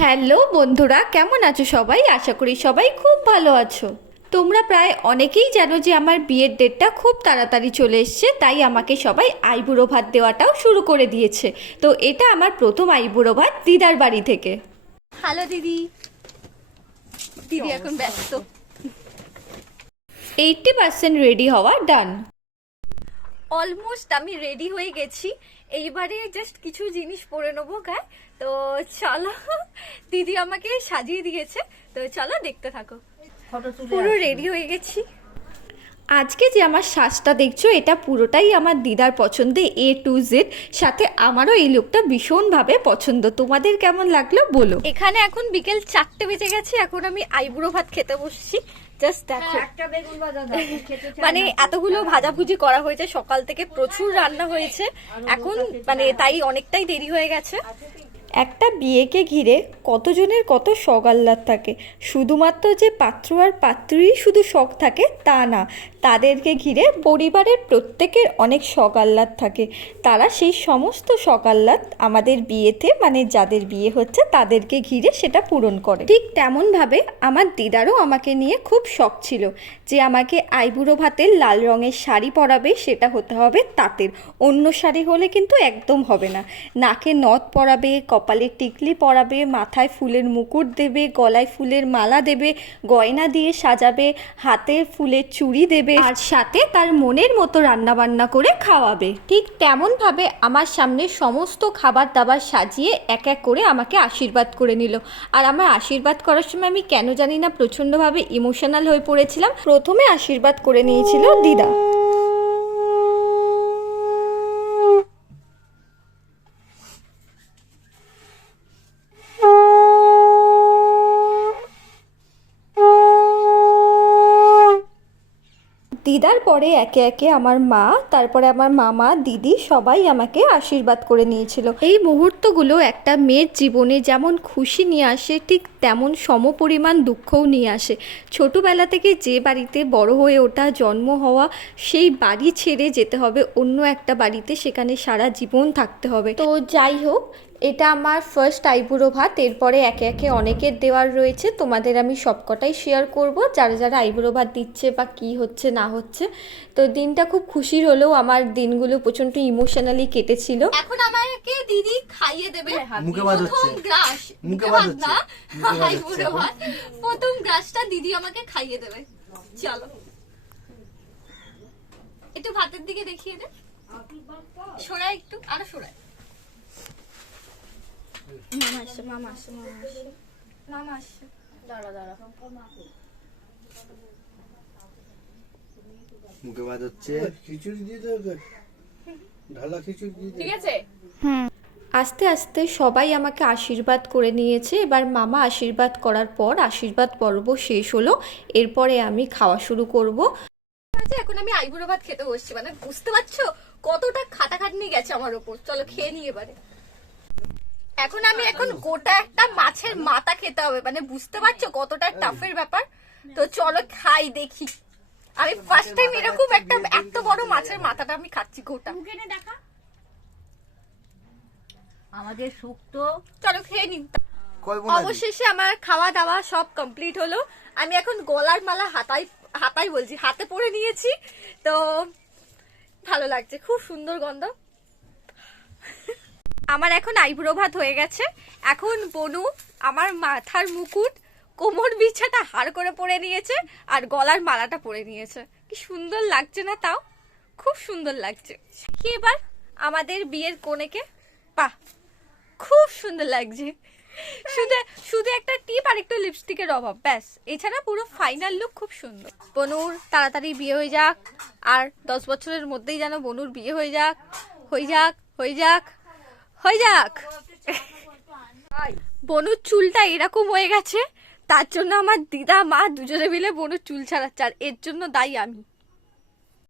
Hello বন্ধুরা কেমন আছো সবাই? আশা করি সবাই খুব ভালো আছো। তোমরা প্রায় অনেকেই জানো যে আমার বিয়ের ডেটটা খুব তাড়াতাড়ি চলে এসছে তাই আমাকে সবাই আইবুড়ো ভাত দেওয়াটাও শুরু করে দিয়েছে। তো এটা আমার প্রথম আইবুড়ো ভাত দিদার বাড়ি থেকে। হ্যালো দিদি। দিদি এখন ব্যস্ত। এইটটি পার্সেন্ট রেডি হওয়া ডান অলমোস্ট আমি রেডি হয়ে গেছি। এইবারে জাস্ট কিছু জিনিস পরে নেব গায়ে। তো চলো দিদি আমাকে সাজিয়ে দিয়েছে। তো চলো দেখতে থাকো। পুরো রেডি হয়ে গেছি। আজকে যে আমার সাজটা দেখছ এটা পুরোটাই আমার দিদার পছন্দে এ টু জেড সাথে আমারও এই লোকটা ভীষণভাবে পছন্দ। তোমাদের কেমন লাগল বলো। এখানে এখন বিকেল চারটে বেজে গেছে। এখন আমি আইবুড়ো ভাত খেতে বসছি। জাস্ট দেখো মানে এতগুলো ভাজাভুজি করা হয়েছে সকাল থেকে প্রচুর রান্না হয়েছে। এখন মানে তাই অনেকটাই দেরি হয়ে গেছে। একটা বিয়েকে ঘিরে কতজনের কত শখ থাকে? শুধুমাত্র যে পাত্র আর পাত্রীই শুধু শখ থাকে, তা না। তাদেরকে ঘিরে পরিবারের প্রত্যেকের অনেক শখ থাকে। তারা সেই সমস্ত শখ আমাদের বিয়েতে মানে যাদের বিয়ে হচ্ছে, তাদেরকে ঘিরে সেটা পূরণ করে। ঠিক তেমনভাবে আমার দিদারও আমাকে নিয়ে খুব শখ ছিল যে আমাকে আইবুড়ো ভাতের লাল রঙের শাড়ি পরাবে, সেটা হতে হবে তাঁতের। অন্য শাড়ি হলে কিন্তু একদম হবে না। নাকে নথ পরাবে কপালে টিকলি পরাবে, মাথায় ফুলের মুকুট দেবে, গলায় ফুলের মালা দেবে, গয়না দিয়ে সাজাবে, হাতে ফুলের চুড়ি দেবে আর সাথে তার মনের মতো রান্না বান্না করে খাওয়াবে। ঠিক তেমনভাবে আমার সামনে সমস্ত খাবার দাবার সাজিয়ে এক এক করে আমাকে আশীর্বাদ করে নিল। আর আমার আশীর্বাদ করার সময় আমি কেন জানি না প্রচণ্ডভাবে ইমোশনাল হয়ে পড়েছিলাম। প্রথমে আশীর্বাদ করে নিয়েছিল দিদা। দিদার পরে একে একে আমার মা, তারপরে আমার মামা, দিদি সবাই আমাকে আশীর্বাদ করে নিয়েছিল। এই মুহূর্তগুলো একটা মেয়ের জীবনে যেমন খুশি নিয়ে আসে, ঠিক তেমন সমপরিমাণ দুঃখও নিয়ে আসে। ছোটোবেলা থেকে যে বাড়িতে বড় হয়ে ওঠা, জন্ম হওয়া, সেই বাড়ি ছেড়ে যেতে হবে, অন্য একটা বাড়িতে সেখানে সারা জীবন থাকতে হবে। তো যাই হোক এটা আমার ফার্স্ট আইবুড়ো ভাত। এরপরে একে একে অনেকের দেওয়ার রয়েছে। তোমাদের আমি সবকটাই শেয়ার করব। যারা যারা আইবুড়ো ভাত দিচ্ছে বা কি হচ্ছে না হচ্ছে। তো দিনটা খুব খুশির হলেও আমার দিনগুলো প্রচণ্ড ইমোশনালি কেটেছিল। এখন আমাকে দিদি খাইয়ে দেবে। মুখে বাদ হচ্ছে। প্রথম গ্রাস। মুখে বাদ না। হচ্ছে। মুখে বাদ হাই হচ্ছে বুড়ো এখন। ভাত। প্রথম গ্রাসটা দিদি আমাকে খাইয়ে দেবে। চলো। একটু ভাতের দিকে দেখিয়ে দে। সরাই একটু। আরও সরাই মামা আসছে মামা আসছে মামা আসছে মামা আসছে দাঁড়া দাঁড়া। মুখে বাদ হচ্ছে। খিচুড়ি দিয়ে দাও ঢালা খিচুড়ি দিয়ে ঠিক আছে? আস্তে আস্তে সবাই আমাকে আশীর্বাদ করে নিয়েছে। এবার মামা আশীর্বাদ করার পর আশীর্বাদ পর্ব শেষ হলো। এরপরে আমি খাওয়া শুরু করব। আচ্ছা এখন আমি আইবুড়ো ভাত খেতে বসছি। মানে বুঝতে পারছ? কতটা খাটাখাটনি গেছে আমার ওপর। চলো খেয়ে নিয়ে এবারে। এখন আমি এখন গোটা একটা মাছের মাথা খেতে হবে মানে বুঝতে পারছ কতটা টাফের ব্যাপার? তো চলো খাই দেখি। আমি ফার্স্ট টাইম এরকম একটা এত বড় মাছের মাথাটা আমি খাচ্ছি গোটা। আমাদের শুক্তো চলো খেয়ে নিন? অবশেষে আমার খাওয়া দাওয়া সব কমপ্লিট হলো। আমি এখন গলার মালা হাতাই হাতাই বলছি হাতে পরে নিয়েছি। তো ভালো লাগছে খুব সুন্দর গন্ধ। আমার এখন আইব্রো ভাত হয়ে গেছে। এখন বনু আমার মাথার মুকুট, কোমর বিছাটা হাড় করে পরে নিয়েছে আর গলার মালাটা পরে নিয়েছে। কি সুন্দর লাগছে না তাও? খুব সুন্দর লাগছে। কি এবার আমাদের বিয়ের কোণেকে বাহ, খুব সুন্দর লাগছে। শুধু শুধু একটা টিপ আর একটু লিপস্টিকের অভাব, ব্যাস। এছাড়া পুরো ফাইনাল লুক খুব সুন্দর। বনুর তাড়াতাড়ি বিয়ে হয়ে যাক, আর দশ বছরের মধ্যেই যেন বনুর বিয়ে হয়ে যাক হয়ে যাক হয়ে যাক। হয়ে যাক। বনুর চুলটা এরকম হয়ে গেছে, তার জন্য আমার দিদা, মা দুজনে মিলে বনুর চুল ছাড়াচ্ছে, আর এর জন্য দায়ী আমি।